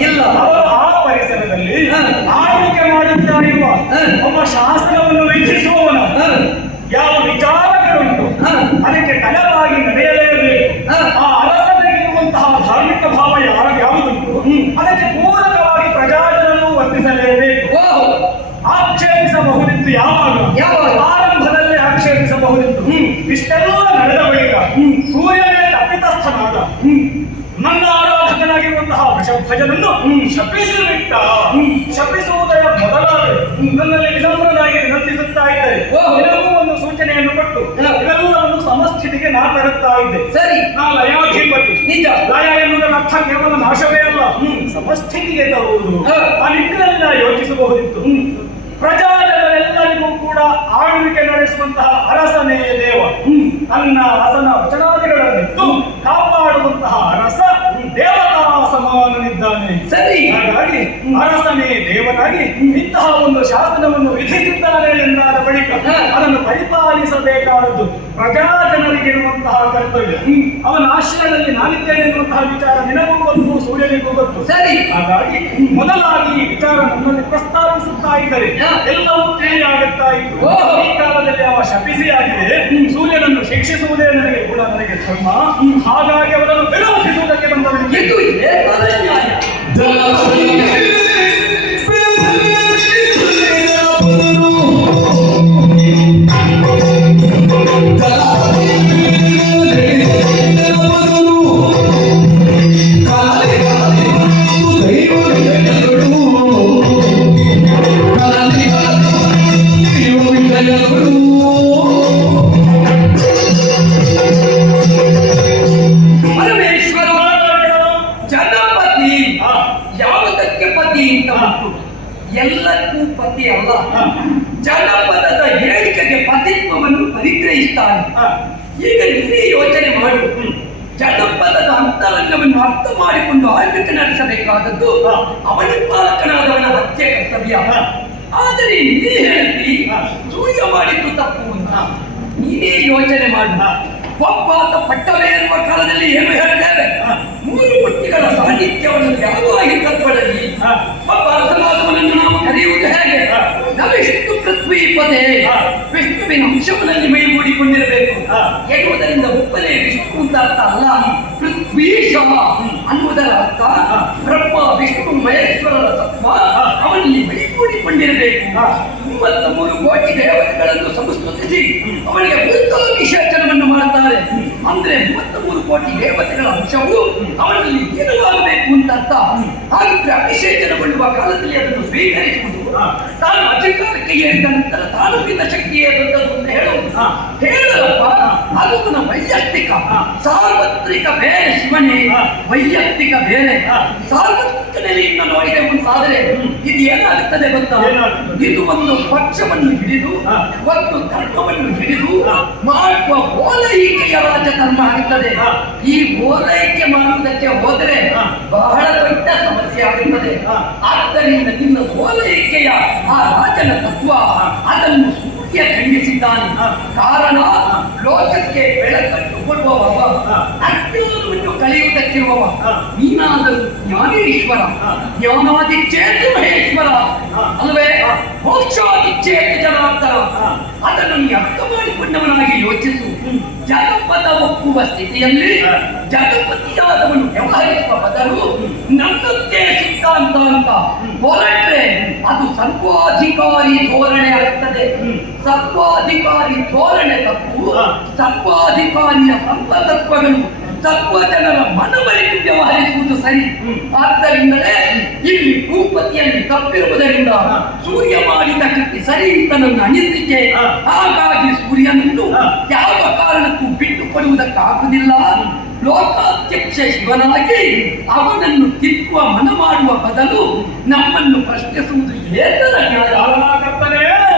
ಇಲ್ಲ. ಅವರು ಆ ಪರಿಸರದಲ್ಲಿ. ಆಳ್ವಿಕೆ ಮಾಡುತ್ತಾ ಇರುವ. ಒಬ್ಬ ಶಾಸ್ತ್ರವನ್ನು ವೀಕ್ಷಿಸುವವನು ಯಾವ ವಿಚಾರಗಳುಂಟು. ಅದಕ್ಕೆ ತಲೆಬಾಗಿ ನಡೆಯಲೇಬೇಕು. ಆ ಅರಸನಿರುವಂತಹ ಧಾರ್ಮಿಕ ಭಾವ ಯಾರು ಯಾವುದುಂಟು. ಅದಕ್ಕೆ ಪೂರಕವಾಗಿ ಪ್ರಜಾಜನನ್ನು ವರ್ತಿಸಲೇಬೇಕು ಆಕ್ಷೇಪಿಸಬಹುದಿತ್ತು ಯಾವಾಗ ಯಾವಾಗ? ಆರಂಭದಲ್ಲಿ ಆಕ್ಷೇಪಿಸಬಹುದಿತ್ತು. ಇಷ್ಟೆಲ್ಲ ನಡೆದ ಬಳಿಕ ಹ್ಮ್. ಸೂರ್ಯನೇ ತಪ್ಪಿತಸ್ಥನಾದ ಹ್ಮ್. ನನ್ನ ಆರಾಧಕನಾಗಿರುವಂತಹ ವೃಷಭಜನನ್ನು ಹ್ಮ್. ಶಪಿಸಿ ಬಿಟ್ಟ ಹ್ಮ್. ಶಪಿಸುವುದರ ಮೊದಲಾದರೆ ನನ್ನಲ್ಲಿ ವಿನಮ್ರನಾಗಿ ವಿನಂತಿಸುತ್ತಾ ಇದ್ದಾರೆ. ನಿನಗೂ ಒಂದು ಸೂಚನೆಯನ್ನು ಕೊಟ್ಟು ಹ. ಒಂದು ಸಮಸ್ಥಿತಿಗೆ ನಾ ತರುತ್ತಾ ಇದ್ದೆ ಸರಿ. ನಾ ಲಯಾಧಿಪತಿ. ನಿಜ. ಲಯ ಎನ್ನುವುದರ ಅರ್ಥ ಕೇವಲ ನಾಶವೇ ಅಲ್ಲ. ಹ್ಮ್. ಸಮಸ್ಥಿತಿಗೆ ತರುವುದು. ಆ ನಿಟ್ಟಿನಲ್ಲಿ ನಾ ಯೋಚಿಸಬಹುದಿತ್ತು. ಹ್ಮ್. ಪ್ರಜಾಜನರೆಲ್ಲರಿಗೂ ಕೂಡ ಆಳ್ವಿಕೆ ನಡೆಸುವಂತಹ ಅರಸನೇ ದೇವ. ಅನ್ನ ಅಸನ ವಚನಾದಿಗಳನ್ನಿತ್ತು ಕಾಪಾಡುವಂತಹ ಅರಸ ಹಾಗಾಗಿ ಅರಸನೇ ದೇವನಾಗಿ ಇಂತಹ ಒಂದು ಶಾಸನವನ್ನು ವಿಧಿಸಿದ್ದಾನೆ ಎಂದಾದ ಬಳಿಕ ಅದನ್ನು ಪರಿಪಾಲಿಸಬೇಕಾದದ್ದು ಪ್ರಜಾಜನರಿಗಿರುವಂತಹ ಕರ್ತವ್ಯ. ಅವನ ಆಶ್ರಯದಲ್ಲಿ ನಾನಿದ್ದೇನೆ ಎನ್ನುವಂತಹ ವಿಚಾರ ನಿನಗೂ ಗೊತ್ತು ಸೂರ್ಯನಿಗೂ ಗೊತ್ತು. ಸರಿ. ಹಾಗಾಗಿ ಮೊದಲಾಗಿ ಈ ವಿಚಾರ ನನ್ನಲ್ಲಿ ಪ್ರಸ್ತಾಪಿಸುತ್ತಾ ಇದ್ದರೆ. ಎಲ್ಲವೂ ತಿಳಿಯಾಗುತ್ತಾ ಇತ್ತು. ಈ ಕಾಲದಲ್ಲಿ ಅವ ಶಪಿಸಿ ಆಗಿದೆ ಸೂರ್ಯನನ್ನು ಶಿಕ್ಷಿಸುವುದೇ ನನಗೆ ಕೂಡ ನನಗೆ ಧರ್ಮ. ಹಾಗಾಗಿ ಅವರನ್ನು ವಿರೋಧಿಸುವುದಕ್ಕೆ ಬಂದವನಿಗೆ ಪತಿ ಅಂತ ಉಂಟು. ಎಲ್ಲಕ್ಕೂ ಪತಿ ಅಲ್ಲ. ಜನಪದದ ಹೇಳಿಕೆಗೆ ಪತಿತ್ವವನ್ನು ಪರಿಗ್ರಹಿಸ್ತಾನೆ. ಈಗ ನೀವೇ ಯೋಚನೆ ಮಾಡು. ಜನಪದದ ಅಂತರಂಗವನ್ನು ಅರ್ಥ ಮಾಡಿಕೊಂಡು ಆಳ್ವಿಕೆ ನಡೆಸಬೇಕಾದದ್ದು. ಅವನ ಪಾಲಕನಾದವನ ಹತ್ಯೆ ಕರ್ತವ್ಯ. ಆದರೆ ನೀ ಹೇಳ್ತಿ. ಸೂರ್ಯ ಮಾಡಿದ್ದು ತಪ್ಪು ಅಂತ. ನೀನೇ ಯೋಚನೆ ಮಾಡು. ಪಟ್ಟವೇ ಒಬ್ಬಾತ ಪಟ್ಟವೇರುವ ಕಾಲದಲ್ಲಿ ಏನು ಹೇಳ್ತೇವೆ. ಮೂರು ಮುಟ್ಟಿಗಳ ಸಾಹಿತ್ಯವನ್ನು ಯಾವಾಗಿ ಕಲ್ಪಡಲಿ ಹ. ಒಬ್ಬ ಅರಸನಾದವನನ್ನು ನಾವು ಕರೆಯುವುದು ಹೇಗೆ ನಾವೆಷ್ಟು ಪೃಥ್ವಿ ಪದೇ. ವಿಷ್ಣುವಿನ ಅಂಶವನಲ್ಲಿ ಮೈಗೂಡಿಕೊಂಡಿರಬೇಕು ಹ. ಎನ್ನುವುದರಿಂದ ಒಬ್ಬನೇ ವಿಷ್ಣು ಅಂತ ಅರ್ಥ ಅಲ್ಲ ಪೃಥ್ವೀಶ ಅನ್ನುವುದರ ಅರ್ಥ. ಬ್ರಹ್ಮ ವಿಷ್ಣು ಮಹೇಶ್ವರರ ತತ್ವ. ಅವನಲ್ಲಿ ಮೈಗೂಡಿಕೊಂಡಿರಬೇಕು. ಮೂವತ್ತ ಮೂರು ಕೋಟಿ ದೇವತೆಗಳನ್ನು ಸಂಸ್ಕೃತಿಸಿ ಅವನಿಗೆ ವೃತ್ತಾಭಿಷೇಚನವನ್ನು ಮಾಡುತ್ತಾರೆ ಅಂದ್ರೆ ಮೂವತ್ತ ಕೋಟಿ ದೇವತೆಗಳ ಅಂಶವು ಅವನಲ್ಲಿ ಲೀನವಾಗಬೇಕು ಅಂತ ಅರ್ಥ ಹಾಗಿದ್ರೆ ಅಭಿಷೇಕನಗೊಳ್ಳುವ ಕಾಲದಲ್ಲಿ ಅದನ್ನು ಸ್ವೀಕರಿಸುವುದು. ತಾನು ಅಧಿಕಾರಕ್ಕೆ ಏರಿದ ನಂತರ ತಾನು ಬಿದ್ದ ಶಕ್ತಿಯೇ ದೊಡ್ಡದು ಅಂತ ಹೇಳುವುದು. ಹೇಳಲಪ್ಪ ಅದು ವೈಯಕ್ತಿಕ ಸಾರ್ವತ್ರಿಕ ಬೇರೆ ಶಿವನೇ ವೈಯಕ್ತಿಕ ಬೇರೆ ಸಾರ್ವತ್ರಿಕ ನೆಲೆಯಿಂದ ನೋಡಿದೆ ಮುಂತಾದರೆ ಇದು ಏನಾಗುತ್ತದೆ ಗೊತ್ತಾ? ಇದು ಒಂದು ಪಕ್ಷವನ್ನು ಹಿಡಿದು ಒಂದು ಧರ್ಮವನ್ನು ಹಿಡಿದು. ಮಾಡುವ ಓಲೈಕೆಯ ರಾಜಧರ್ಮ ಆಗುತ್ತದೆ. ಈ ಓಲೈಕೆ ಮಾಡುವುದಕ್ಕೆ ಹೋದರೆ ಬಹಳ ದೊಡ್ಡ ಸಮಸ್ಯೆ ಆಗುತ್ತದೆ. ಆದ್ದರಿಂದ ನಿನ್ನ ಓಲೈಕೆಯ ಆ ರಾಜನ ತತ್ವ ಅದನ್ನು ಸೂರ್ಯ ಖಂಡಿಸಿದ್ದಾನೆ. ಕಾರಣ. ಲೋಕಕ್ಕೆ ಬೆಳಕನ್ನು. ಅಜ್ಞಾನವನ್ನು ಹ. ನೀನಾದರೂ ಜ್ಞಾನೇಶ್ವರ. ಜ್ಞಾನವಾದಿ ಜ್ಞಾನಾದಿಚ್ಛೇತು ಮಹೇಶ್ವರ. ಅಲ್ವೇ ಮೋಕ್ಷವಾದಿ ಮೋಕ್ಷಾದಿಚ್ಛೇತು ಜನಾರ್ದನ. ಅದನ್ನು ನೀ ಅರ್ಥ ಮಾಡಿಕೊಂಡವನಾಗಿ ಯೋಚಿಸು. ಜಗಪದ ಒಪ್ಪುವ ಸ್ಥಿತಿಯಲ್ಲಿ ಜಗಪತಿಯಾದವನು ವ್ಯವಹರಿಸುವ ಬದಲು ನನ್ನದ್ದೇ ಸಿದ್ಧಾಂತ ಅಂತ ಹೊರಟ್ರೆ ಅದು ಸರ್ವಾಧಿಕಾರಿ ಧೋರಣೆ ಆಗುತ್ತದೆ. ಸರ್ವಾಧಿಕಾರಿ ಧೋರಣೆ ತಪ್ಪು. ಸರ್ವಾಧಿಕಾರಿಯ ಸರ್ವತತ್ವಗಳು ಸರ್ವ ಜನರ ಮನವರಿಕೆ ವ್ಯವಹರಿಸುವುದು ಸರಿ. ಆದ್ದರಿಂದಲೇ ಇಲ್ಲಿ ಭೂಪತಿಯಲ್ಲಿ ತಪ್ಪಿರುವುದರಿಂದ ಸೂರ್ಯ ಮಾಡಿದ ಕೃತಿ ಸರಿ ಅಂತ ನನ್ನ ಅನಿಸಿಕೆ. ಹಾಗಾಗಿ ಸೂರ್ಯನನ್ನು ಯಾವ ಕಾರಣಕ್ಕೂ ಬಿಟ್ಟು ಕೊಡುವುದಕ್ಕಾಗುವುದಿಲ್ಲ ಲೋಕಾಧ್ಯಕ್ಷ ಶಿವನಾಗಿ ಅವನನ್ನು ತಿಕ್ಕುವ ಮನ ಮಾಡುವ ಬದಲು ನಮ್ಮನ್ನು ಪ್ರಶ್ನಿಸುವುದು ಏತರ